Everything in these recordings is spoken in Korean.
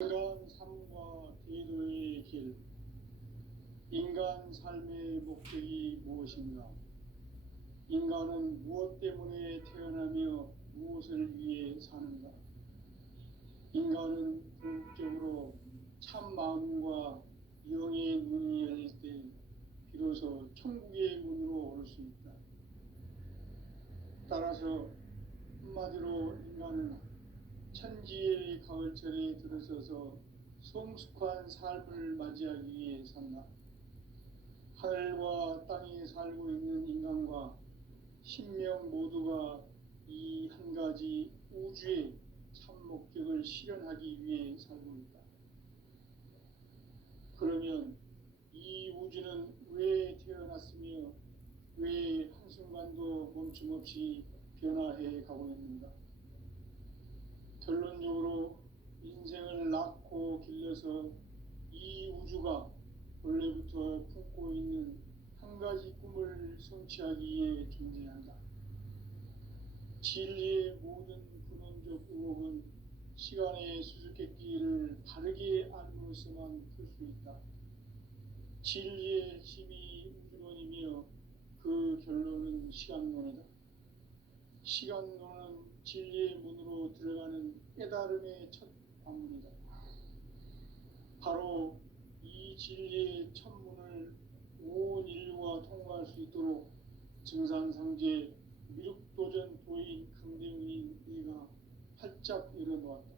인간 삶과 대도의 길, 인간 삶의 목적이 무엇인가? 인간은 무엇 때문에 태어나며 무엇을 위해 사는가? 인간은 궁극적으로 참 마음과 영의 문이 열릴 때 비로소 천국의 문으로 올 수 있다. 따라서 한마디로 인간은 천지의 가을철에 들어서서 성숙한 삶을 맞이하기 위해 산다. 하늘과 땅에 살고 있는 인간과 신명 모두가 이 한 가지 우주의 참 목적을 실현하기 위해 살고 있다. 그러면 이 우주는 왜 태어났으며 왜 한순간도 멈춤 없이 변화해 가고 있는가? 결론적으로 인생을 낳고 길러서 이 우주가 원래부터 품고 있는 한 가지 꿈을 성취하기 위해 존재한다. 진리의 모든 근원적 의혹은 시간의 수수께끼를 바르게 알므로써만 풀 수 있다. 진리의 핵심이 우주론이며 그 결론은 시간론이다. 시간론은 진리의 문으로 들어가는 깨달음의 첫 관문이다. 바로 이 진리의 첫 문을 온 인류가 통과할 수 있도록 증산상제 미륵도전 도인 강대훈인 네가 활짝 열어놓았다.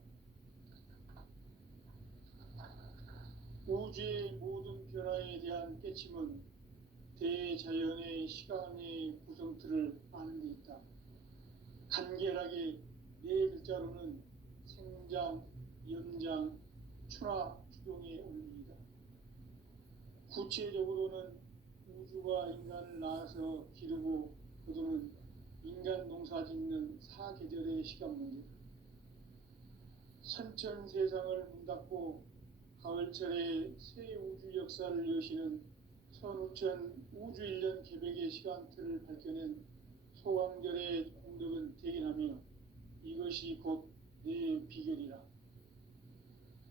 우주의 모든 변화에 대한 깨침은 대자연의 시간의 구성틀을 아는 데 있다. 간결하게 네 글자로는 생장, 연장, 추나 추동의 원리이다. 구체적으로는 우주가 인간을 낳아서 기르고 거두는 인간 농사 짓는 사계절의 시간 문제다. 선천 세상을 문 닫고 가을철에 새 우주 역사를 여시는 선우천 우주 1년 개백의 시간틀을 밝혀낸 소강절의 공덕은 대견하며 이것이 곧 내 비결이라.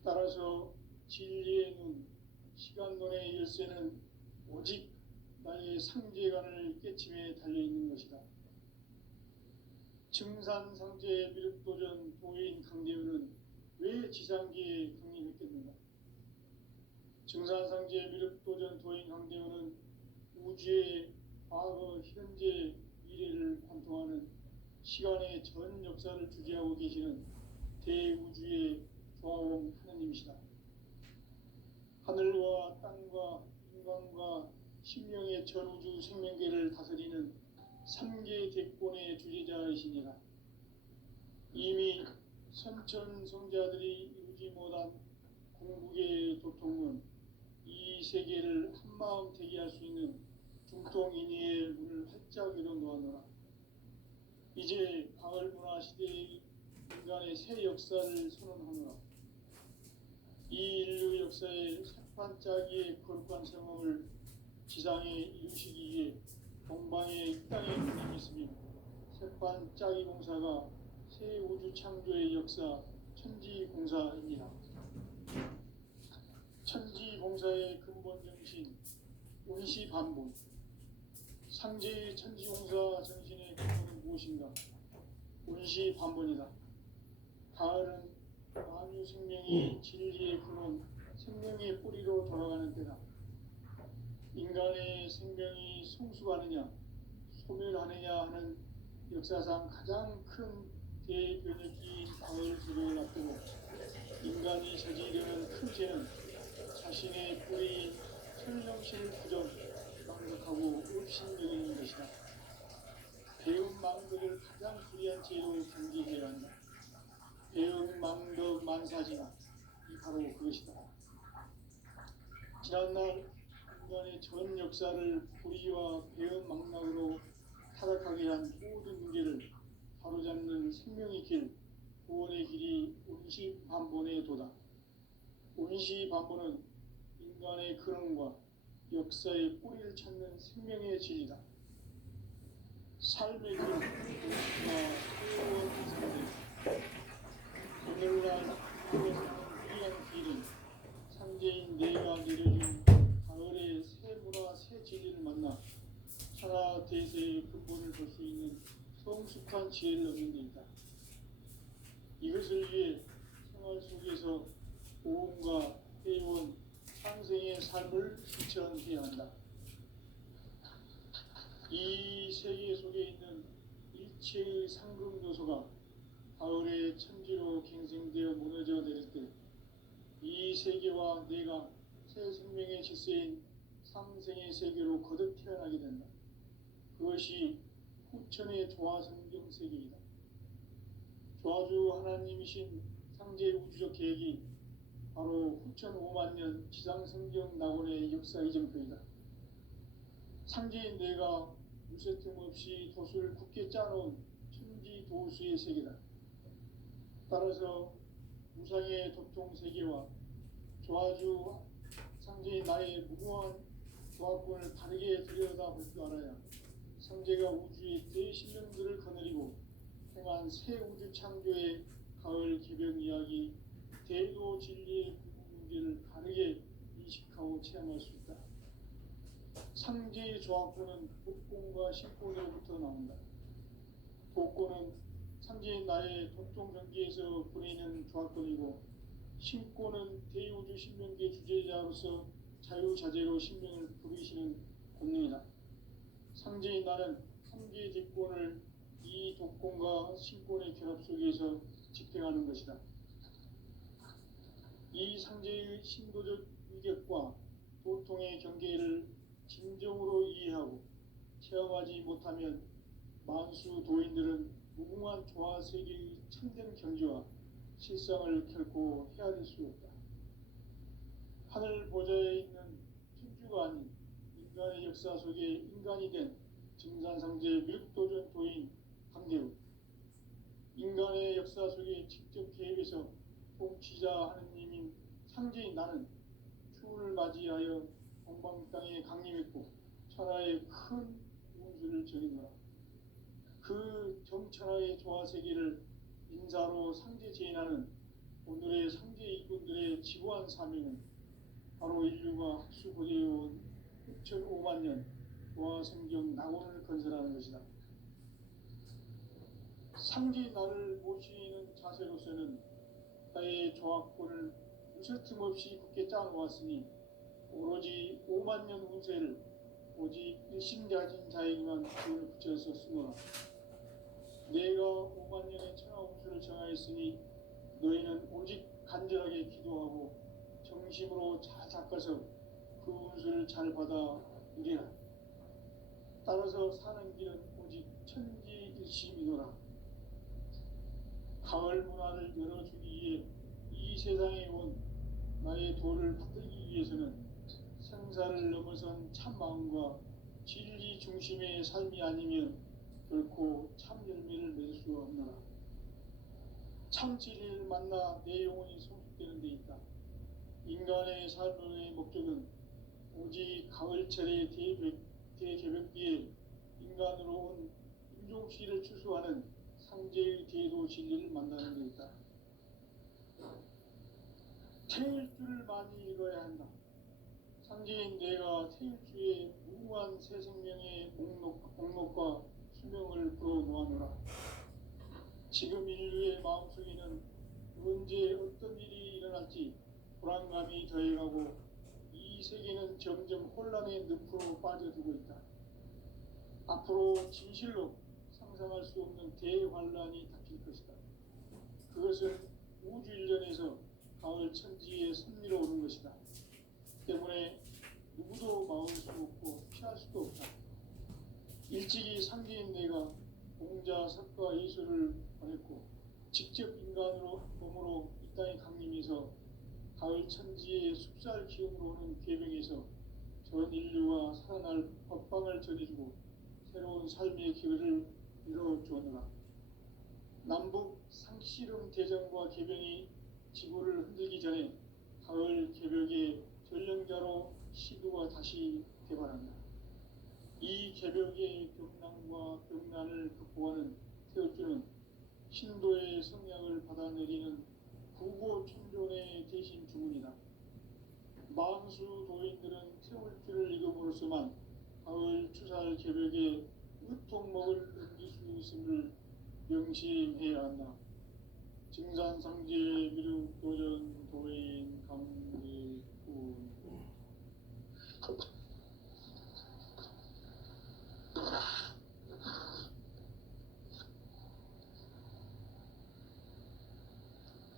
따라서 진리의 눈, 시간론의 열쇠는 오직 나의 상제관을 깨침에 달려있는 것이다. 증산상제 미륵도전 도인 강대훈은 왜 지상계에 강림했겠는가? 증산상제 미륵도전 도인 강대훈은 우주의 과거, 현재, 미래를 관통하는 시간의 전 역사를 주재하고 계시는 대우주의 조화원 하느님이시다. 하늘과 땅과 인간과 신명의 전우주 생명계를 다스리는 3계 대권의 주재자이시니라. 이미 선천성자들이 이루지 못한 궁극의 도통은 이 세계를 한마음 되게 할 수 있는 중통인의의 문을 활짝 열어놓았노라. 이제 가을 문화 시대의 인간의 새 역사를 선언하노라. 이 인류 역사의 새판짜기의 거룩한 성험을 지상에 이루시기 위해 동방에 이 땅에 문이 있으며 새판짜기 공사가 새 우주 창조의 역사 천지공사입니다. 천지공사의 근본 정신 운시반본. 상제의 천지공사 정신의 근본은 무엇인가? 운시반본이다. 가을은 만유 생명이 진리의 근원, 생명의 뿌리로 돌아가는 때다. 인간의 생명이 성숙하느냐, 소멸하느냐 하는 역사상 가장 큰 대변혁기인 가을 세력을 앞두고 인간이 저지르는 큰 죄는 자신의 뿌리인 천령신을 부정, 망각하고 의심여기는 것이다. 배운 망덕을 가장 불의한 죄로 경계해야 한다. 배운 망덕 만사지나 이 바로 그것이다. 지난날 인간의 전 역사를 불의와 배운 망락으로 타락하게 한 모든 문제를 바로잡는 생명의 길, 구원의 길이 운시반본의 도다. 운시반본은 인간의 근원과 역사의 뿌리를 찾는 생명의 진리다. 삶의 길, 운시와 새로운 인생들. 오늘날 이루어지는 위대한 지혜를 얻는 데 있다. 이것을 위해 생활 속에서 보험과 회원, 상생의 삶을 실천해야 한다. 이 세계 속에 있는 일체의 상급 요소가 가을의 천지로 갱생되어 무너져 내릴 때 이 세계와 내가 새 생명의 질서인 상생의 세계로 거듭 태어나게 된다. 그것이 후천의 조화 성경 세계이다. 조화주 하나님이신 상제 우주적 계획이 바로 후천 5만 년 지상 성경 낙원의 역사 이정표이다. 상제인 내가 무쇠틈 없이 도수를 굳게 짜놓은 천지 도수의 세계다. 따라서 무상의 도통 세계와 조화주 상제인 나의 무궁한 조화권을 바르게 들여다볼 줄 알아야 상제가 우주의 대신령들을 거느리고 행한 새 우주 창조의 가을 개벽 이야기, 대도 진리의 문제를 바르게 인식하고 체험할 수 있다. 상제의 조화권은 복권과 신권으로부터 나온다. 복권은 상제인 나의 도통 경계에서 보내는 조화권이고, 신권은 대우주 신명계 주제자로서 자유자재로 신명을 부르시는 권능이다. 상제인 나는 상제의 뒷권을 이 독권과 신권의 결합 속에서 집행하는 것이다. 이 상제의 신도적 위격과 도통의 경계를 진정으로 이해하고 체험하지 못하면 만수 도인들은 무궁한 조화 세계의 참된 경지와 실상을 결코 헤아릴 수 없다. 하늘 보좌에 있는 천주가 아닌 인간의 역사 속에 인간이 된 증산상제 밀도전 도인 강대우, 인간의 역사 속에 직접 개입해서 통치자 하느님인 상제인 나는 추운을 맞이하여 동방 땅에 강림했고 천하의 큰 운수를 전이노라. 그 정천하의 조화 세계를 인사로 상제 제인하는 오늘의 상제 이꾼들의 지고한 사명은 바로 인류가 학수고대해온 6,5만 년 조화 성경 낙원을 건설하는 것이다. 상제인 나를 모시는 자세로서는 나의 조화권을 무쇠틈 없이 굳게 짜놓았으니 오로지 5만 년 운세를 오직 일심가진 자에게만 기운을 붙여서 쓰노라. 내가 5만 년의 천하 운수를 정하였으니 너희는 오직 간절하게 기도하고 정심으로 잘 닦아서 그 운수를 잘 받아 누리라. 따라서 사는 길은 오직 천지일심이노라. 가을 문화를 열어주기 위해 이 세상에 온 나의 도를 받들기 위해서는 생사를 넘어선 참 마음과 진리 중심의 삶이 아니면 결코 참 열매를 맺을 수 없노라. 참 진리를 만나 내 영혼이 성숙되는 데 있다. 인간의 삶의 목적은 오직 가을철의 대개벽기에 인간으로 온 인종시를 추수하는 상제의 대도 진리를 만나는 데 있다. 태일주를 많이 읽어야 한다. 상제인 내가 태일주의 무궁한 새 생명의 목록과 수명을 풀어놓아노라. 지금 인류의 마음속에는 언제 어떤 일이 일어날지 불안감이 더해가고 이 세계는 점점 혼란의 늪으로 빠져들고 있다. 앞으로 진실로 상상할 수 없는 대환란이 닥칠 것이다. 그것은 우주 일련에서 가을 천지에 선미로 오는 것이다. 때문에 누구도 막을 수 없고 피할 수도 없다. 일찍이 상제인 내가 공자, 석가, 예수를 보냈고 직접 인간으로 몸으로 이 땅에 강림해서 가을 천지의 숲살 기운으로 오는 계명에서 전 인류와 살아날 법방을 전해주고 새로운 삶의 기회를 이뤄주었노라. 남북 상씨름 대전과 계병이 지구를 흔들기 전에 가을 개벽의 전령자로 시도가 다시 개발한다. 이 개벽의 병난과 병난을 극복하는 태울주는 신도의 성향을 받아내리는 구고천존의 대신 주문이다. 만수 도인들은 태울주를 읽음으로써만 가을 추살 개벽에 으통먹을 넘길 수 있음을 명심해야 한다. 증산상제 미륵도전 도인 강대군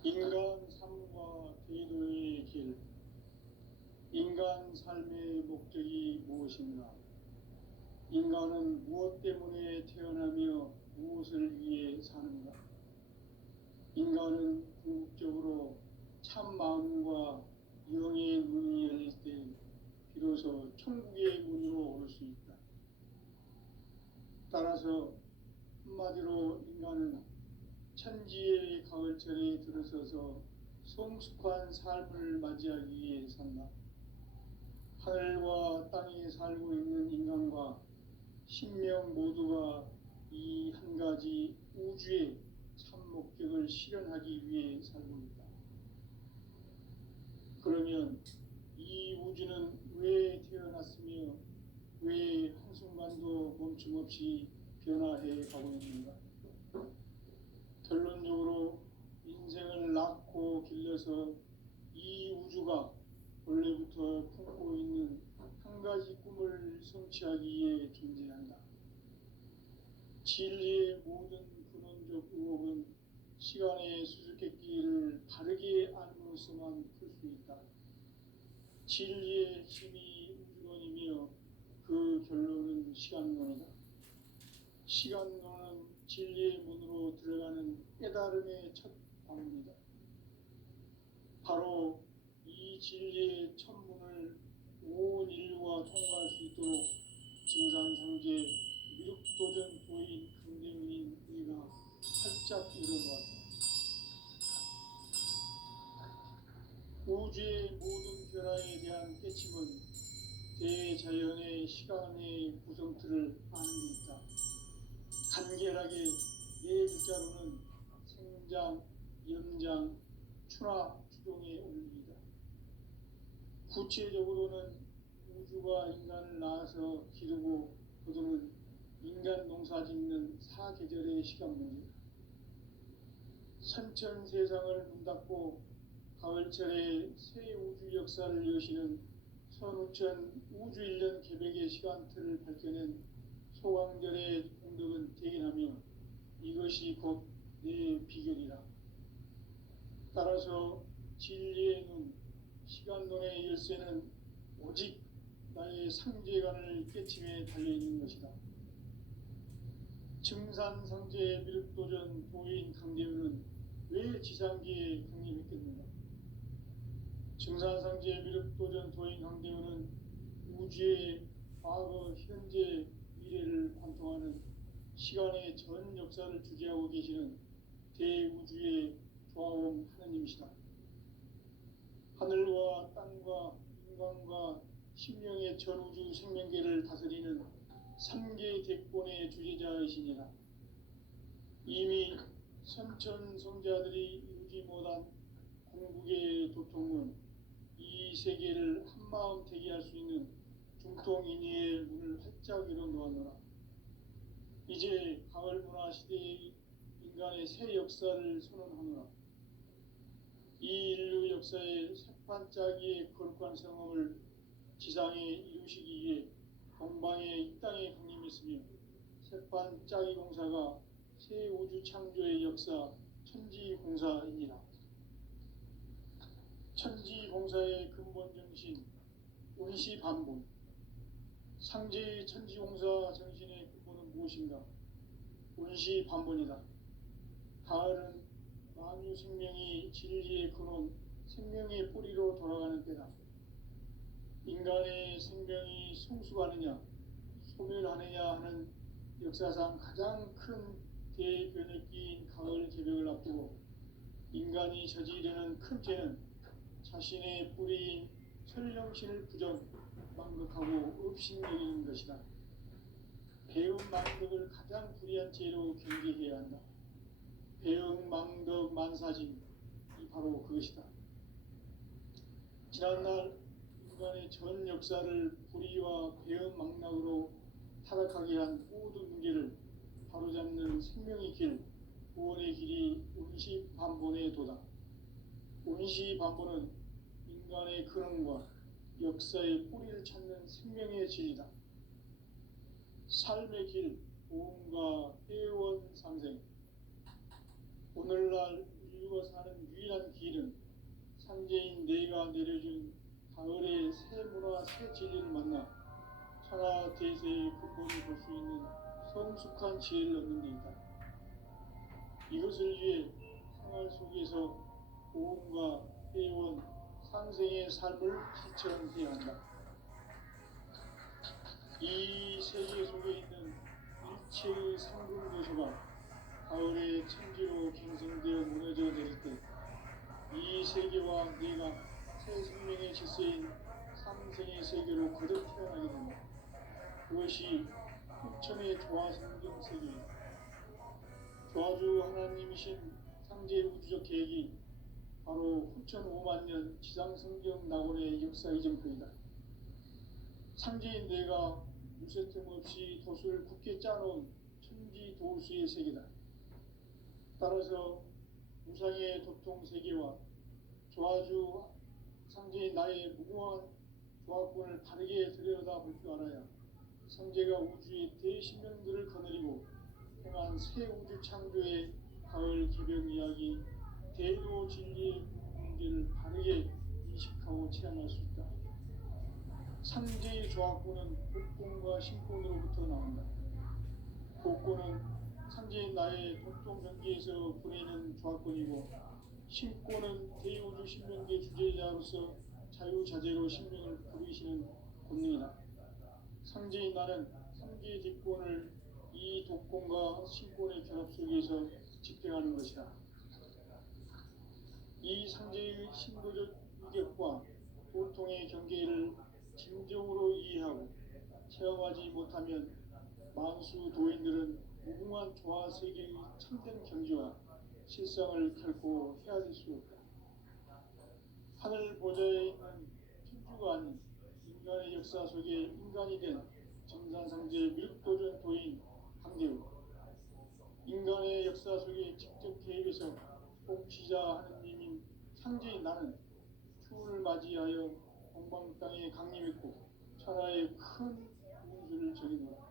인간 삶과 대도의 길. 인간 삶의 목적이 무엇인가? 인간은 무엇 때문에 태어나며 무엇을 위해 사는가? 인간은 궁극적으로 참 마음과 영의 문이 열릴 때 비로소 천국의 문으로 올 수 있다. 따라서 한마디로 인간은 천지의 가을철에 들어서서 성숙한 삶을 맞이하기 위해 산다. 하늘과 땅에 살고 있는 인간과 신명 모두가 이 한 가지 우주의 참 목적을 실현하기 위해 살고 있다. 그러면 이 우주는 왜 태어났으며 왜 한순간도 멈춤없이 변화해 가고 있는가? 결론적으로 인생을 낳고 길러서 이 우주가 원래부터 품고 있는 한 가지 꿈을 성취하기 위해 존재한다. 진리의 모든 근원적 의혹은 시간의 수수께끼를 바르게 알므로서만 풀 수 있다. 진리의 힘이 우주론이며 그 결론은 시간론이다. 시간론은 진리의 문으로 들어가는 깨달음의 첫 방문이다. 바로 이 진리의 첫 문을 온 인류가 통과할 수 있도록 증산상제 미륵도전 도인 강대민인 우리가 활짝 열어놓았다. 우주의 모든 변화에 대한 깨침은 대자연의 시간의 구성틀을 아는 데 있다. 간결하게 네 글자로는 생장, 연장, 추나 추동의 원리이다. 구체적으로는 우주가 인간을 낳아서 기르고 거두는 인간 농사 짓는 사계절의 시간 문제. 선천 세상을 문닫고 가을철에 새 우주 역사를 여시는 선우천 우주 1년 계백의 시간틀을 밝혀낸 소강절의 공덕은 대견하며 이것이 곧 내 비결이라. 따라서 진리의 눈, 시간론의 열쇠는 오직 나의 상제관을 깨침에 달려있는 것이다. 증산상제 미륵도전 도인 강대우는 왜 지상계에 강림했겠는가? 증산상제 미륵도전 도인 강대우는 우주의 과거, 현재, 미래를 관통하는 시간의 전 역사를 주재하고 계시는 대우주의 조화원 하느님이시다. 하늘과 땅과 인간과 신명의 전우주 생명계를 다스리는 3개 대권의 주제자이시니라. 이미 선천성자들이 이루지 못한 궁극의 도통은 이 세계를 한마음 되게 할 수 있는 중통인의의 문을 활짝 열어놓았노라. 이제 가을 문화 시대의 인간의 새 역사를 선언하노라. 이 인류 역사의 새판짜기의 거룩한 성험을 지상에 이루시기 위해 동방의 이 땅에 강림했으며 새판짜기 공사가 새 우주 창조의 역사 천지공사이니라. 천지공사의 근본 정신 운시반본. 상제의 천지공사 정신의 근본은 무엇인가? 운시반본이다. 가을은 만유 생명이 진리의 근원, 생명의 뿌리로 돌아가는 때다. 인간의 생명이 성숙하느냐, 소멸하느냐 하는 역사상 가장 큰 대변혁기인 가을 개벽을 앞두고 인간이 저지르는 큰 죄는 자신의 뿌리인 설령신을 망극하고 업신여기는 것이다. 배음 망덕을 가장 불의한 죄로 경계해야 한다. 배음 망덕 만사짐이 바로 그것이다. 지난날 인간의 전 역사를 불의와 배음 망락으로 타락하게 한 모든 문제를 바로잡는 생명의 길, 구원의 길이 운시반본에 도다. 운시반본은 인간의 근원과 역사의 뿌리를 찾는 생명의 진리다. 삶의 길, 보험과 회원 상생. 오늘날 인류가 사는 유일한 길은 상제인 내가 내려준 가을의 새 문화 새 진리를 만나 천하 대세의 근본을 볼 수 있는 성숙한 지혜를 얻는 데 있다. 이것을 위해 생활 속에서 보험과 회원, 상생의 삶을 실천해야 한다. 이 세계 속에 있는 일체의 상금 요소가 가을의 천지로 갱생되어 무너져 내릴 때 이 세계와 내가 새 생명의 질서인 삼생의 세계로 거듭 태어나게 된다. 그것이 후천의 조화성경 세계이다. 조화주 하나님이신 상제 우주적 계획이 바로 후천 5만 년 지상성경 낙원의 역사 이전표이다. 상제인 내가 무쇠틈 없이 도수를 굳게 짜놓은 천지 도수의 세계다. 따라서 무상의 도통 세계와 조화주 상제인 나의 무궁한 조화권을 바르게 들여다볼 줄 알아야 상제가 우주의 대신명들을 거느리고 행한 새 우주 창조의 가을 개벽 이야기 대도 진리의 문제를 바르게 인식하고 체험할 수 있다. 상제의 조화권은 복권과 신권으로부터 나온다. 복권은 상제인 나의 도통 경계에서 보내는 조화권이고, 신권은 대우주 신명계 주제자로서 자유자재로 신명을 부리시는 권능이다. 상제인 나는 상제의 뒷권을 이 독권과 신권의 결합 속에서 집행하는 것이다. 이 상제의 신도적 위격과 도통의 경계를 진정으로 이해하고 체험하지 못하면 만수 도인들은 무궁한 조화 세계의 참된 경지와 실상을 결코 헤아릴 수 없다. 하늘 보좌에 있는 천주가 아닌 인간의 역사 속에 인간이 된 정산상제 밀도전 도인 강대우, 인간의 역사 속에 직접 개입해서 통치자 하느님인 상제인 나는 추운을 맞이하여 동방 땅에 강림했고 천하의 큰 운수를 적이노라.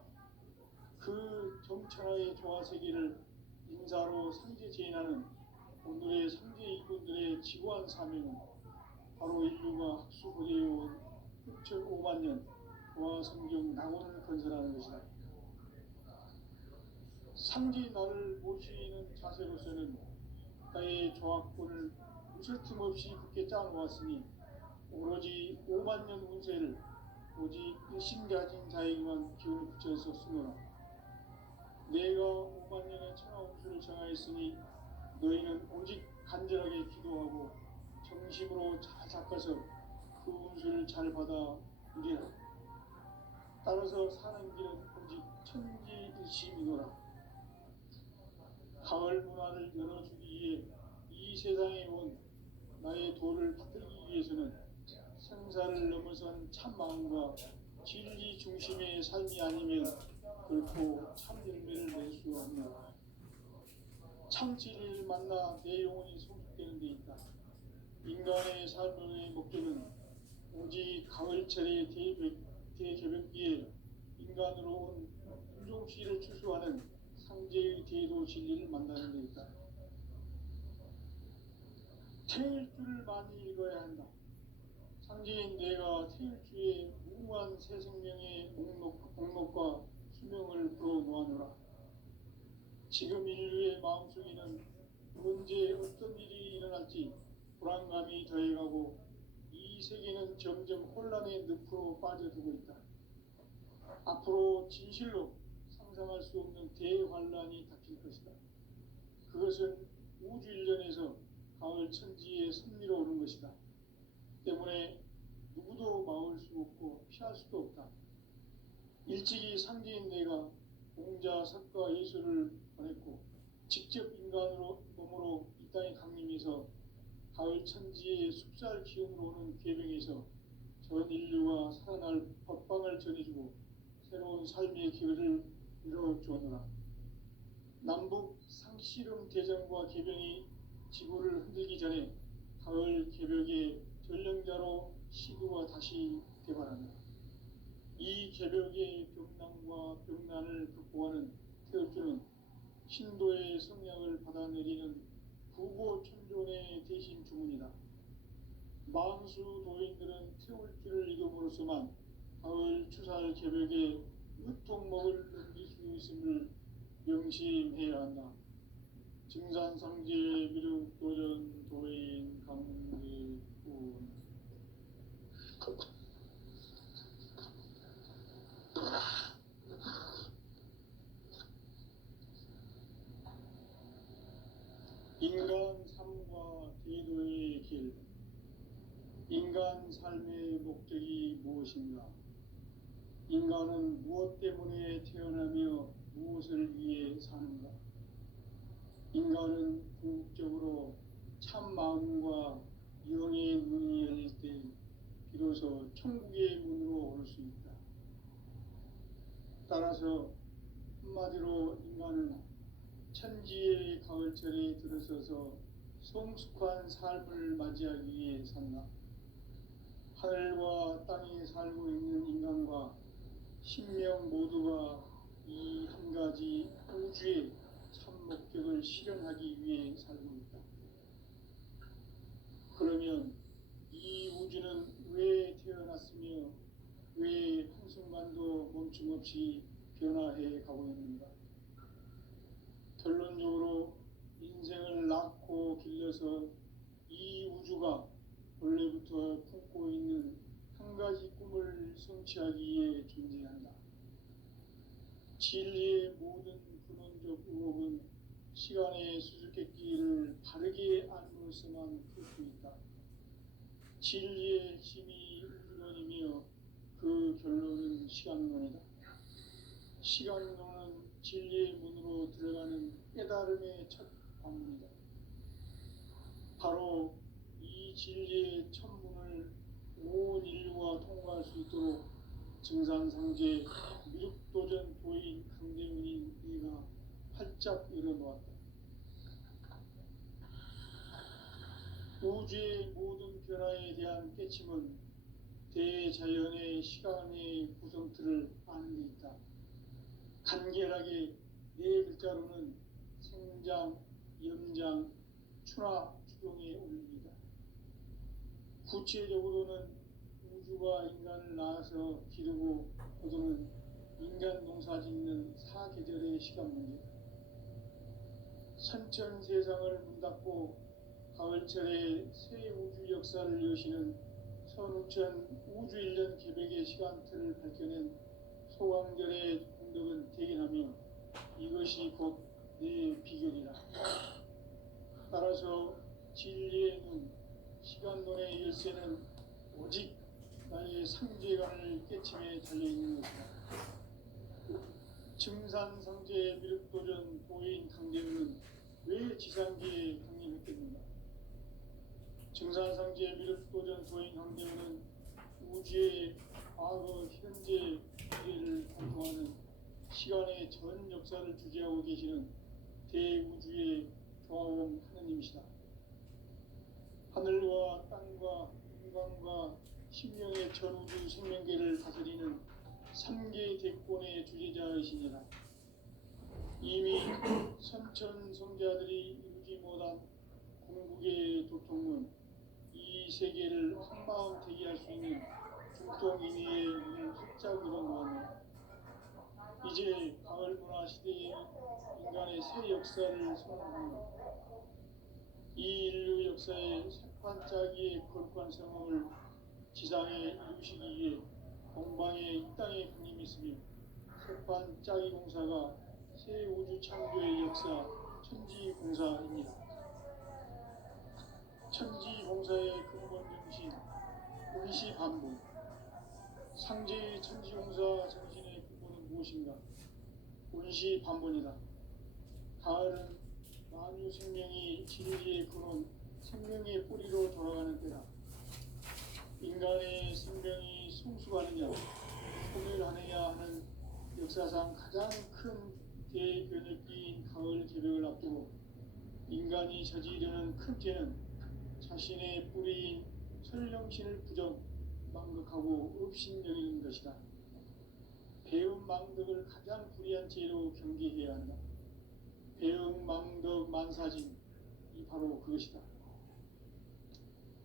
그 정천하의 조화 세계를 인사로 상제 제인하는 오늘의 상제 일꾼들의 지구한 사명은 바로 인류가 학수고대해온 6,5만 년 조화 성경 낙원을 건설하는 것이다. 상제의 나를 모시는 자세로서는 나의 조화권을 무쇠틈 없이 굳게 짜놓았으니 오로지 5만 년 운세를 오직 일심 가진 자에게만 기운을 붙여서 쓰노라. 내가 5만 년의 천하 운수를 정하였으니 너희는 오직 간절하게 기도하고 정심으로 잘 닦아서 그 운수를 잘 받아 누리라. 따라서 사는 길은 오직 천지일심이노라. 가을 문화를 열어주기 위해 이 세상에 온 나의 도를 받들기 위해서는 생사를 넘어선 참 마음과 진리 중심의 삶이 아니면 결코 참 열매를 낼 수 없노라. 참 진리를 만나 내 영혼이 성숙되는 데 있다. 인간의 삶의 목적은 오직 가을철의 대개벽기에 인간으로 온 인종시를 추수하는 상제의 대도 진리를 만나는 데 있다. 태일주를 많이 읽어야 한다. 상제인 내가 태일주의 무궁한 새 생명의 목록과 수명을 불어놓아노라. 지금 인류의 마음속에는 언제 어떤 일이 일어날지 불안감이 더해가고 이 세계는 점점 혼란의 늪으로 빠져들고 있다. 앞으로 진실로 상상할 수 없는 대환란이 닥칠 것이다. 그것은 우주 일련에서 가을 천지의 섭리로 오는 것이다. 때문에 누구도 막을 수 없고 피할 수도 없다. 일찍이 상제인 내가 공자, 석가, 예수를 보냈고 직접 인간으로 몸으로 이 땅에 강림해서 가을 천지의 숲살 기운으로 오는 계명에서 전 인류가 살아날 법방을 전해주고 새로운 삶의 기회를 열어주었노라. 남북 상씨름 대전과 개병이 지구를 흔들기 전에 가을 개벽의 전령자로 시구가 다시 개발합니다. 이 개벽의 병난과 병난을 극복하는 태울주는 신도의 성량을 받아내리는 부고천존의 대신 주문이다. 만수 도인들은 태울주를 이름으로서만 가을 추살 개벽에 으통먹을 넘길 수 있음을 명심해야 한다. 증산상제 미륵도전 도인 강대군 인간 삶과 대도의 길. 인간 삶의 목적이 무엇인가? 인간은 무엇 때문에 태어나며 무엇을 위해 사는가? 인간은 궁극적으로 참 마음과 영의 문이 열릴 때 비로소 천국의 문으로 올 수 있다. 따라서 한마디로 인간은 천지의 가을철에 들어서서 성숙한 삶을 맞이하기 위해 산다. 하늘과 땅에 살고 있는 인간과 신명 모두가 이 한 가지 우주의 참 목적을 실현하기 위해 살고 있다. 그러면 이 우주는 왜 태어났으며 왜 한순간도 멈춤 없이 변화해 가고 있는가? 결론적으로 인생을 낳고 길러서 이 우주가 원래부터 품고 있는 한 가지 꿈을 성취하기 위해 존재한다. 진리의 모든 근원적 의혹은 시간의 수수께끼를 바르게 알므로서만 풀 수 있다. 진리의 핵심이 우주론이며 그 결론은 시간론이다. 시간론은 진리의 문으로 들어가는 깨달음의 첫 관문이다. 바로 이 진리의 첫 문을 온 인류가 통과할 수 있도록 증산상제 미륵도전 도인 강대문인 네가 활짝 열어놓았다. 우주의 모든 변화에 대한 깨침은 대자연의 시간의 구성틀을 아는 데 있다. 간결하게 네 글자로는 생장, 염장, 추나 추동에 올립니다. 구체적으로는 우주가 인간을 낳아서 기르고 거두는 인간 농사 짓는 사계절의 시간 문제다. 선천 세상을 문 닫고 가을철에 새 우주 역사를 여시는 선우천 우주 1년 개벽의 시간틀을 밝혀낸 소강절의 공덕은 대견하며 이것이 곧 내 비결이라. 따라서 진리의 눈, 시간론의 열쇠는 오직 나의 상제관을 깨침에 달려있는 것이다. 증산상제 미륵도전 도인 강대문은 왜 지상계에 강림했겠는가? 증산상제 미륵도전 도인 강대문은 우주의 과거, 현재, 미래를 관통하는 시간의 전 역사를 주재하고 계시는 대우주의 조화원 하느님이시다. 하늘과 땅과 인간과 신명의 전우주 생명계를 다스리는 3개 대권의 주재자이시니라. 이미 선천 성자들이 이루지 못한 공국의 도통문, 이 세계를 한마음 되게 할 수 있는 중통인의의 문을 활짝 열어놓았네. 이제 가을 문화 시대의 인간의 새 역사를 선언합니다. 이 인류 역사의 색반짜기의 거룩한 성험을 지상에 이루시기 위해 동방에 이 땅에 강림이 있으며 색반짜기 공사가 새 우주 창조의 역사 천지공사입니다. 천지공사의 근본 정신 운시반복. 상제의 천지공사 정신의 근본은 무엇인가? 운시반본이다. 가을은 만유 생명이 진리의 근원, 생명의 뿌리로 돌아가는 때다. 인간의 생명이 성숙하느냐, 소멸하느냐 하는 역사상 가장 큰 대변혁기인 가을 개벽을 앞두고 인간이 저지르는 큰 죄는 자신의 뿌리인 설령신을 부정, 망극하고 업신여기는 것이다. 배음 망덕을 가장 불의한 죄로 경계해야 한다. 배음 망덕 만사진, 이 바로 그것이다.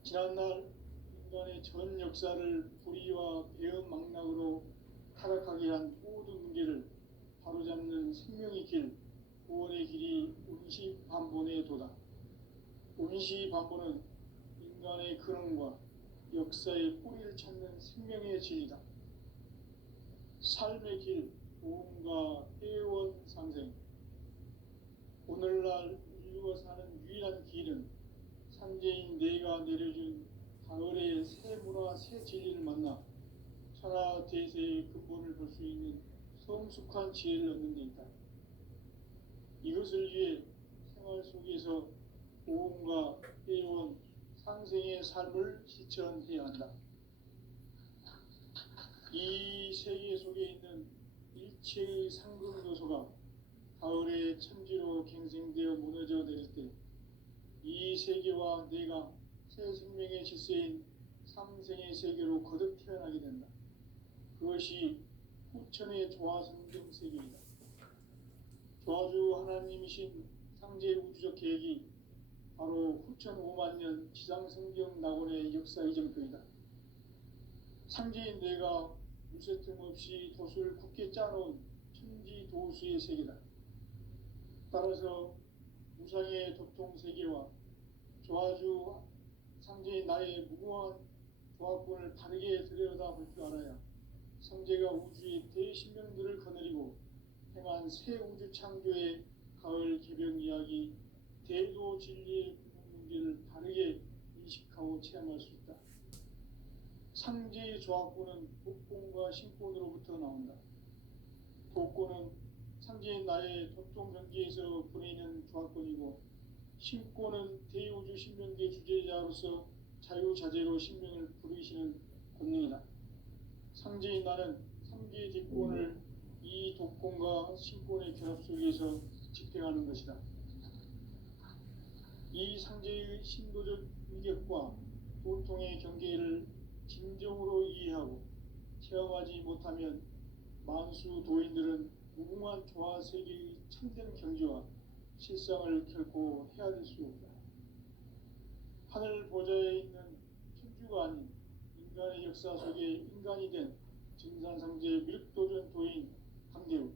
지난날 인간의 전 역사를 불의와 배음 망락으로 타락하게 한 모든 문제를 바로잡는 생명의 길, 구원의 길이 운시반본에 도다. 운시반본은 인간의 근원과 역사의 뿌리를 찾는 생명의 진리다. 삶의 길, 보험과 회원 상생. 오늘날 인류가 사는 유일한 길은 삼재인 내가 내려준 가을의 새 문화, 새 진리를 만나 천하 대세의 근본을 볼 수 있는 성숙한 지혜를 얻는 데 있다. 이것을 위해 생활 속에서 보험과 회원, 상생의 삶을 실천해야 한다. 이 세계 속에 있는 일체의 상금 요소가 가을의 천지로 갱생되어 무너져 내릴 때 이 세계와 내가 새 생명의 질서인 상생의 세계로 거듭 태어나게 된다. 그것이 후천의 조화성경 세계이다. 조화주 하나님이신 상제 우주적 계획이 바로 후천 5만년 지상성경 낙원의 역사 이정표이다. 상제인 내가 무쇠틈 없이 도수를 굳게 짜놓은 천지 도수의 세계다. 따라서 무상의 도통세계와 조화주 상제인 나의 무궁한 조합권을 바르게 들여다볼 줄 알아야 성제가 우주의 대신명들을 거느리고 행한 새 우주 창조의 가을 개벽 이야기, 대도 진리의 구분 문제를 바르게 인식하고 체험할 수 있다. 상제의 조합권은 복권과 신권으로부터 나온다. 복권은 상제인 나의 도통 경계에서 보내는 조합권이고, 신권은 대우주 신명계 주제자로서 자유자재로 신명을 부르시는 권능이다. 상제인 나는 삼계 뒷권을 이 독권과 신권의 결합 속에서 집행하는 것이다. 이 상제의 신도적 위격과 도통의 경계를 진정으로 이해하고 체험하지 못하면 만수 도인들은 무궁한 조화 세계의 참된 경지와 실상을 결코 헤아릴 수 없다. 하늘 보좌에 있는 천주가 아닌 인간의 역사 속에 인간이 된 증산상제 밀도전 도인 강대우,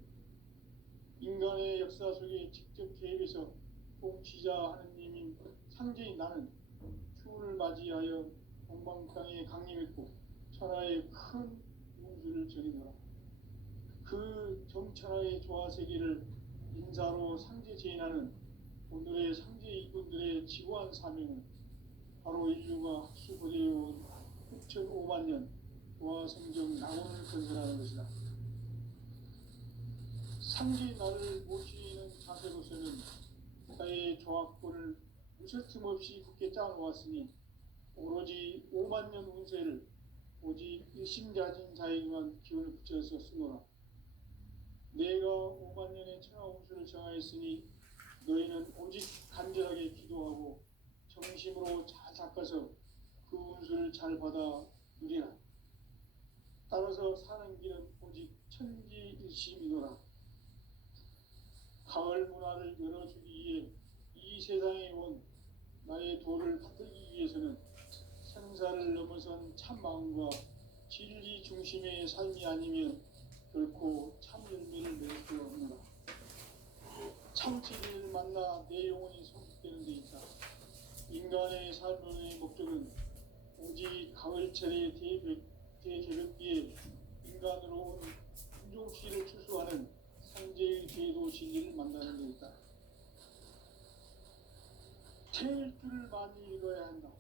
인간의 역사 속에 직접 개입해서 통치자 하느님인 상제인 나는 추운을 맞이하여 동방땅에 강림했고 천하의 큰 운수를 전이노라. 그 정천하의 조화세계를 인사로 상제 제인하는 오늘의 상제 이군들의 지고한 사명은 바로 인류가 학수고대해온 6,5만 년 조화성경 낙원을 건설하는 것이다. 상제 나를 모시는 자세로서는 나의 조합권을 무쇠틈 없이 굳게 짜놓았으니 오로지 5만 년 운세를 오직 일심자진 자에게만 기운을 붙여서 쓰노라. 내가 5만 년의 천하 운수를 정하였으니 너희는 오직 간절하게 기도하고 정심으로 잘 닦아서 그 운수를 잘 받아 누리라. 따라서 사는 길은 오직 천지일심이노라. 가을 문화를 열어주기 위해 이 세상에 온 나의 도를 받들기 위해서는 생사를 넘어선 참마음과 진리 중심의 삶이 아니면 결코 참 열매를 낼 수 없노라. 참 진리를 만나 내 영혼이 성숙되는 데 있다. 인간의 삶의 목적은 오직 가을철의 대개벽기에 인간으로 온 인종씨를 추수하는 상제의 대도 진리를 만나는 데 있다. 태일주를 많이 읽어야 한다.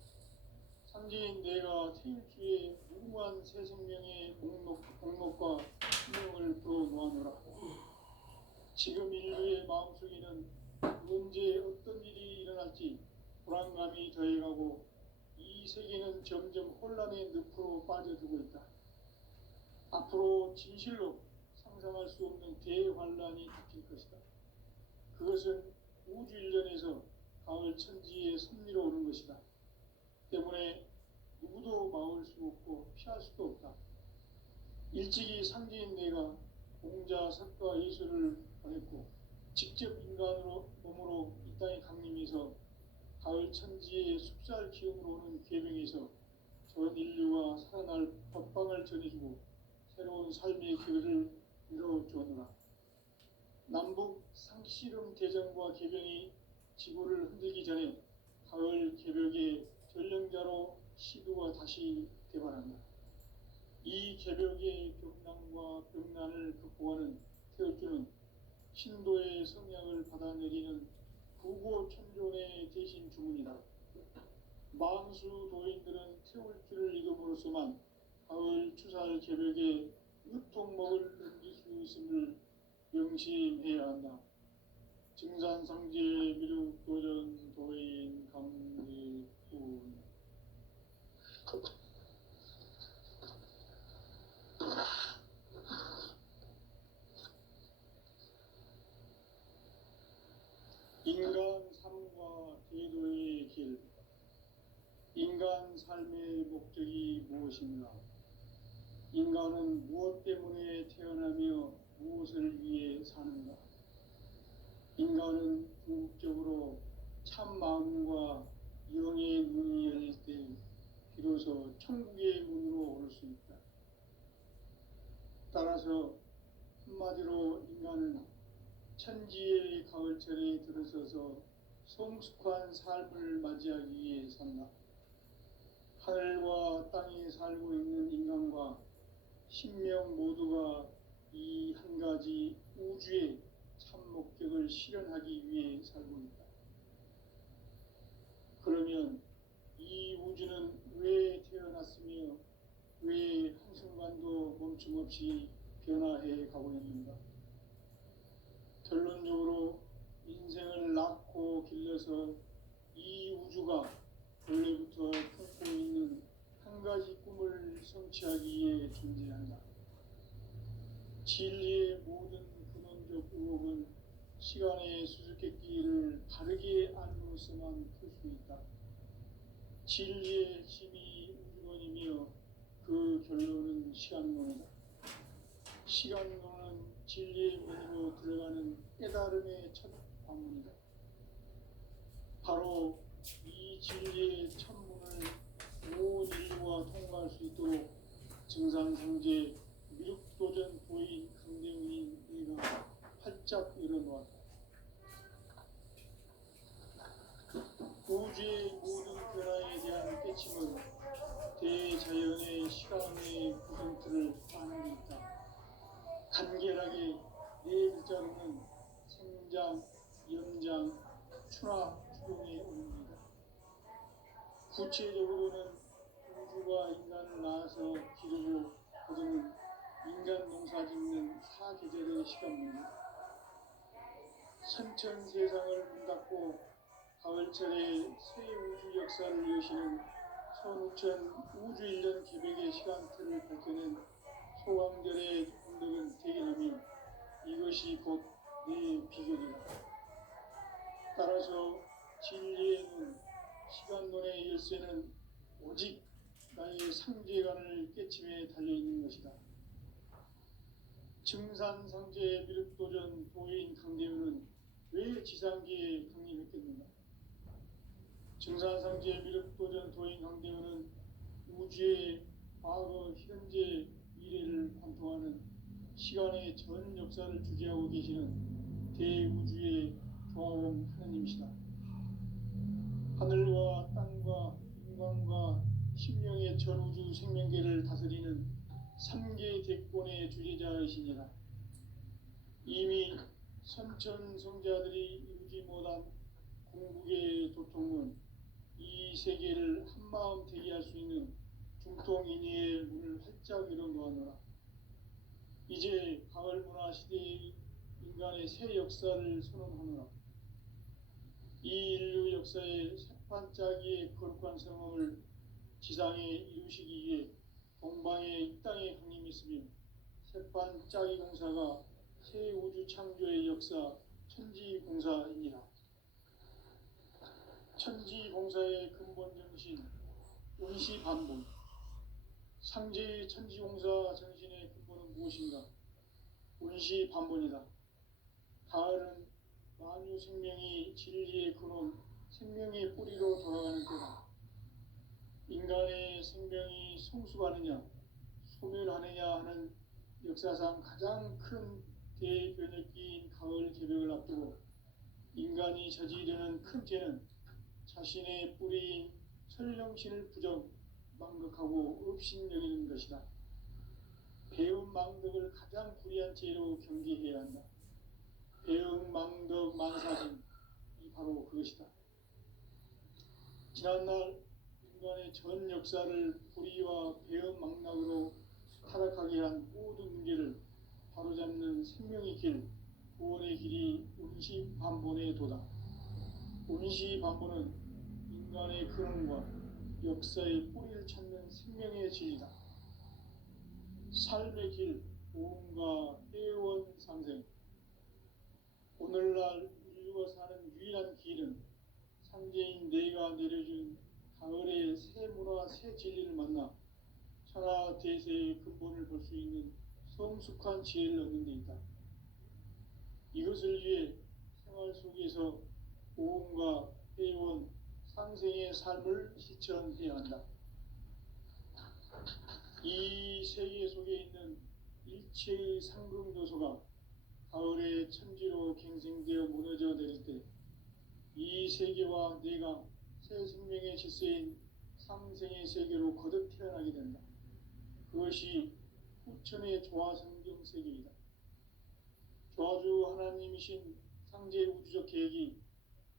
상제인 내가 태일주의 무궁한 새 생명의 목록과 수명을 불어놓아노라. 지금 인류의 마음속에는 언제 어떤 일이 일어날지 불안감이 더해가고 이 세계는 점점 혼란의 늪으로 빠져들고 있다. 앞으로 진실로 상상할 수 없는 대환란이 닥칠 것이다. 그것은 우주 일련에서 가을 천지의 섭리로 오는 것이다. 때문에 누구도 막을 수 없고 피할 수도 없다. 일찍이 상제인 내가 공자, 석가, 예수를 보냈고 직접 인간으로 몸으로 이 땅에 강림해서 가을 천지의 숲살 기운으로 오는 계명에서 전 인류와 살아날 법방을 전해주고 새로운 삶의 길을 열어주었노라. 남북 상씨름 대전과 개병이 지구를 흔들기 전에 가을 개벽의 전령자로 시두가 다시 대발한다. 이 개벽의 격난과 병난을 극복하는 태어주는 신도의 성약을 받아내리는 구고천존의 대신 주문이다. 망수 도인들은 태울 줄을 익음으로써만 가을 추살 개벽에 으통먹을 넘길 수 있음을 명심해야 한다. 증산상제 미륵도전 도인 감리군. 인간 삶과 제도의 길. 인간 삶의 목적이 무엇인가? 인간은 무엇 때문에 태어나며 무엇을 위해 사는가? 인간은 궁극적으로 참 마음과 영의 문이 열릴 때 비로소 천국의 문으로 오를 수 있다. 따라서 한마디로 인간은 천지의 가을철에 들어서서 성숙한 삶을 맞이하기 위해 산다. 하늘과 땅에 살고 있는 인간과 신명 모두가 이 한 가지 우주의 참 목적을 실현하기 위해 살고 있다. 그러면 이 우주는 왜 태어났으며 왜 한순간도 멈춤없이 변화해 가고 있는가? 결론적으로 인생을 낳고 길러서 이 우주가 원래부터 품고 있는 한 가지 꿈을 성취하기 위해 존재한다. 진리의 모든 근원적 의혹은 시간의 수수께끼를 바르게 알므로서만 풀 수 있다. 진리의 힘이 우주론이며 그 결론은 시간론이다. 시간론은 진리의 문으로 들어가는 깨달음의 첫 방문이다. 바로 이 진리의 천문을 온 인류가 통과할 수 있도록 증산상제 미륵도전 도인 강대훈인 이가 활짝 일어놓았다. 우주의 모든 변화에 대한 깨침은 대자연의 시간의 구성틀을 아는 데 있다. 간결하게 네 글자로는 생장, 연장, 추나 추동의 의미이다. 구체적으로는 우주가 인간을 낳아서 기르고 거두는 인간 농사 짓는 사계절의 시간입니다. 선천 세상을 문닫고 가을철에 새 우주 역사를 여시는 선우천 우주 일년 개벽의 시간틀을 밝혀낸 소강절의 공덕은 대견하며 이것이 곧 내 비결이다. 따라서 진리의 눈, 시간론의 열쇠는 오직 나의 상제관을 깨침에 달려있는 것이다. 증산상제 미륵도전 도인 강대훈은 왜 지상계에 강림했겠는가? 증산상제 미륵도전 도인 강대훈은 우주의 과거, 현재, 미래를 관통하는 시간의 전 역사를 주재하고 계시는 대우주의 조화원 하느님이시다. 하늘과 땅과 인간과 신명의 전우주 생명계를 다스리는 3계 대권의 주재자이시니라. 이미 선천성자들이 이루지 못한 궁극의 도통은 이 세계를 한마음 되게 할 수 있는 중통인의의 문을 활짝 열어놓았노라. 이제 가을문화 시대의 인간의 새 역사를 선언하노라. 이 인류 역사의 새판짜기의 거룩한 성험을 지상에 이루시기 위해 동방의 이 땅에 강림했으며 세판 짜기 공사가 새 우주 창조의 역사 천지공사입니다. 천지공사의 근본 정신 원시반본. 상제의 천지공사 정신의 근본은 무엇인가? 원시반본이다. 가을은 만유 생명이 진리의 근원, 생명의 뿌리로 돌아가는 때다. 인간의 생명이 성숙하느냐, 소멸하느냐 하는 역사상 가장 큰 대변혁기인 가을 개벽을 앞두고 인간이 저지르는 큰 죄는 자신의 뿌리인 설령신을 부정, 망극하고 업신여기는 것이다. 배움 망덕을 가장 불의한 죄로 경계해야 한다. 배움 망덕 만사진이 바로 그것이다. 지난날 인간의 전 역사를 불의와 배움 망락으로 타락하게 한 모든 문제를 바로잡는 생명의 길, 구원의 길이 운시반본의 도다. 운시반본은 인간의 근원과 역사의 뿌리를 찾는 생명의 진리다. 삶의 길, 보험과 회원 상생. 오늘날 인류가 사는 유일한 길은 상제인 내가 내려준 가을의 새 문화, 새 진리를 만나 천하 대세의 근본을 볼 수 있는 성숙한 지혜를 얻는 데 있다. 이것을 위해 생활 속에서 보험과 회원, 상생의 삶을 실천해야 한다. 이 세계 속에 있는 일체의 상승도소가 가을의 천지로 갱생되어 무너져 내릴 때 이 세계와 내가 새 생명의 질서인 상생의 세계로 거듭 태어나게 된다. 그것이 후천의 조화성경 세계이다. 조화주 하나님이신 상제 우주적 계획이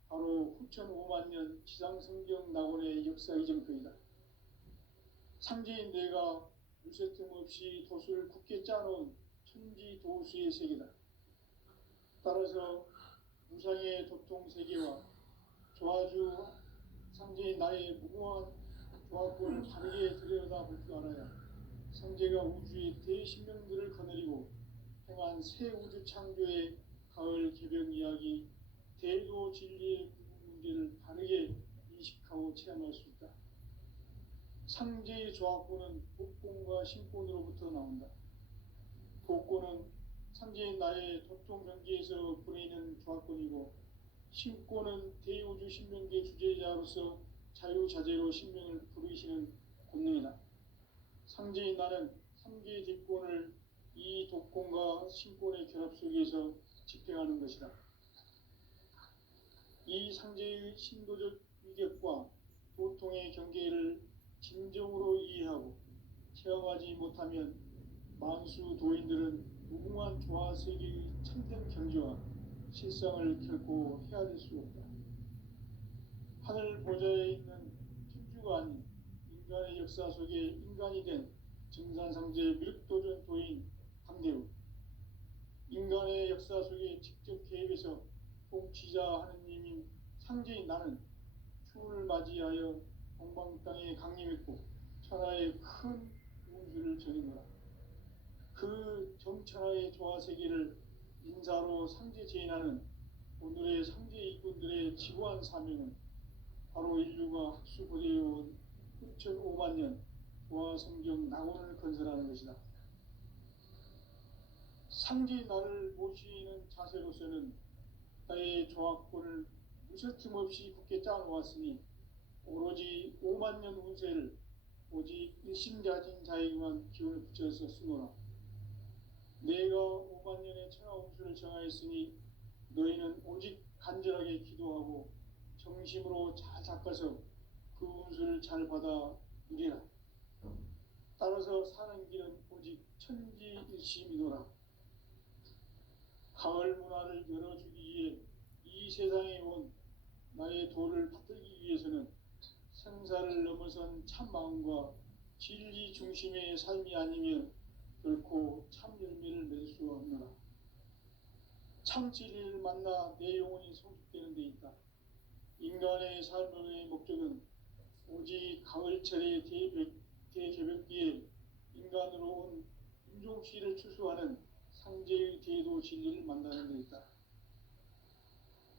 바로 후천 5만 년 지상성경 낙원의 역사 이정표이다. 상제인 내가 물새 틈 없이 돛을 굳게 짜놓은 천지도수의 세계다. 따라서 무상의 도통 세계와 조화주 상제인 나의 무궁한 조화권을 바르게 들여다볼 줄 알아야 상제가 우주의 대신명들을 거느리고 행한 새 우주 창조의 가을 개벽 이야기, 대도 진리의 구분 문제를 바르게 인식하고 체험할 수 있다. 상제의 조화권은 복권과 신권으로부터 나온다. 복권은 상제인 나의 도통 경계에서 보내는 조화권이고, 신권은 대우주 신명계 주제자로서 자유자재로 신명을 부르시는 권능이다. 상제인 나는 3개의 뒷권을 이 독권과 신권의 결합 속에서 집행하는 것이다. 이 상제의 신도적 위격과 도통의 경계를 진정으로 이해하고 체험하지 못하면 만수 도인들은 무궁한 조화세계의 참된 경지와 실상을 결코 헤아릴 수 없다. 하늘 보좌에 있는 천주가 아닌 인간의 역사 속에 인간이 된 증산상제 미륵도전 도인 강대우, 인간의 역사 속에 직접 개입해서 통치자 하느님인 상제인 나는 추운을 맞이하여 동방 땅에 강림했고 천하의 큰 운수를 전했노라. 그 정천하의 조화세계를 인사로 상제 제인하는 오늘의 상제 일꾼들의 지구한 사명은 바로 인류가 학수고대해온 후천 5만 년 조화성경 낙원을 건설하는 것이다. 상제 나를 모시는 자세로서는 나의 조화권을 무설틈 없이 굳게 짜놓았으니 오로지 5만 년 운세를 오직 일심자진 자에게만 기운을 붙여서 쓰노라. 내가 5만 년의 천하 운수를 정하였으니 너희는 오직 간절하게 기도하고 정심으로 잘 닦아서 그 운수를 잘 받아 누리라. 따라서 사는 길은 오직 천지일심이노라. 가을 문화를 열어주기 위해 이 세상에 온 나의 도를 받들기 위해서는 생사를 넘어선 참 마음과 진리 중심의 삶이 아니면 결코 참 열매를 맺을 수 없노라. 참 진리를 만나 내 영혼이 성숙되는 데 있다. 인간의 삶의 목적은 오직 가을철의 대개벽기에 인간으로 온 김종욱 씨를 추수하는 상제의 대도 진리를 만나는 데 있다.